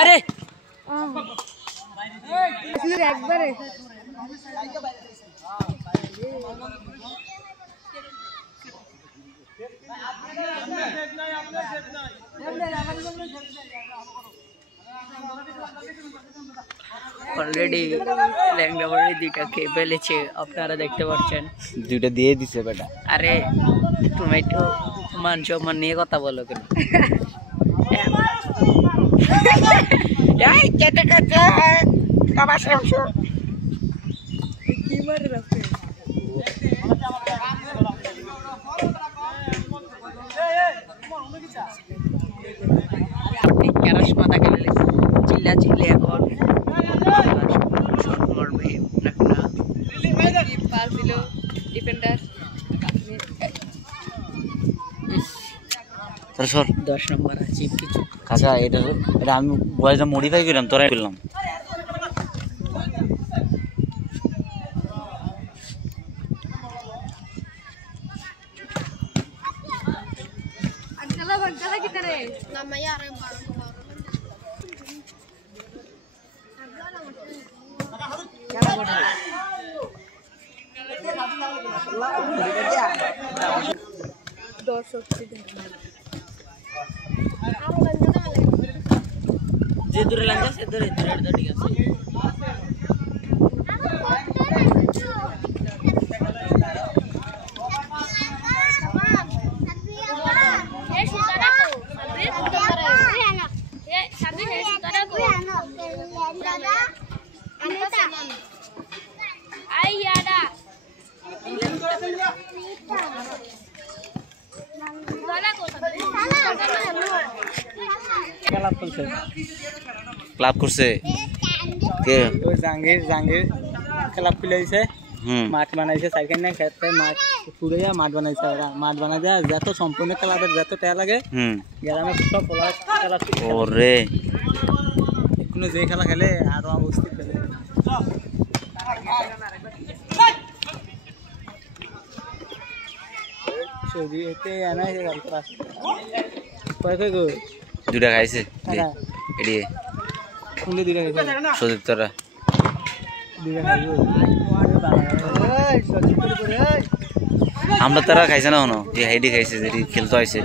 अरे একবারে অলরেডি ল্যাংড়াবাড়ি দুইটা খেয়ে ফেলেছে, আপনারা দেখতে পাচ্ছেন। দুইটা দিয়ে দিছে বেটা। আরে তুমি একটু মান সম্মান নিয়ে কথা বলো কেন? কি মারে রাখে ক্যারাস মাথা গেলে চিল্লা চিল্লি এখন শর্ট মারবে না পাস দিল ডিফেন্ডার সর 10 নম্বর আছে কিছু। কাকা এটা আমি বয়সটা মডিফাই করলাম, তোরাই করলাম। अंकल अंकल की तरह ना मैं यार যে দূরে লাগা সে দূরে দূরে ঠিক আছে। ক্লাব করছে কে? ওই জাঙ্গির ক্লাব খুলেছে, মাঠ বানাইছে, সাইকেল নিয়ে খেতে মাঠ পুরোয়া মাঠ বানাইছে। মাঠ বানাই দেয় যত সম্পূর্ণ ক্লাবের যত টাকা লাগে গ্রামে সব ক্লাব। ওরে কোনো যে খেলা খেলে আরো অবস্থিত খেলে দুটা খাইছে এড়িয়ে সদীপ্তরা আমরা তারা খাইছে না হনো যে হাইডি খাইছে যেটি খেলতে হয়েছে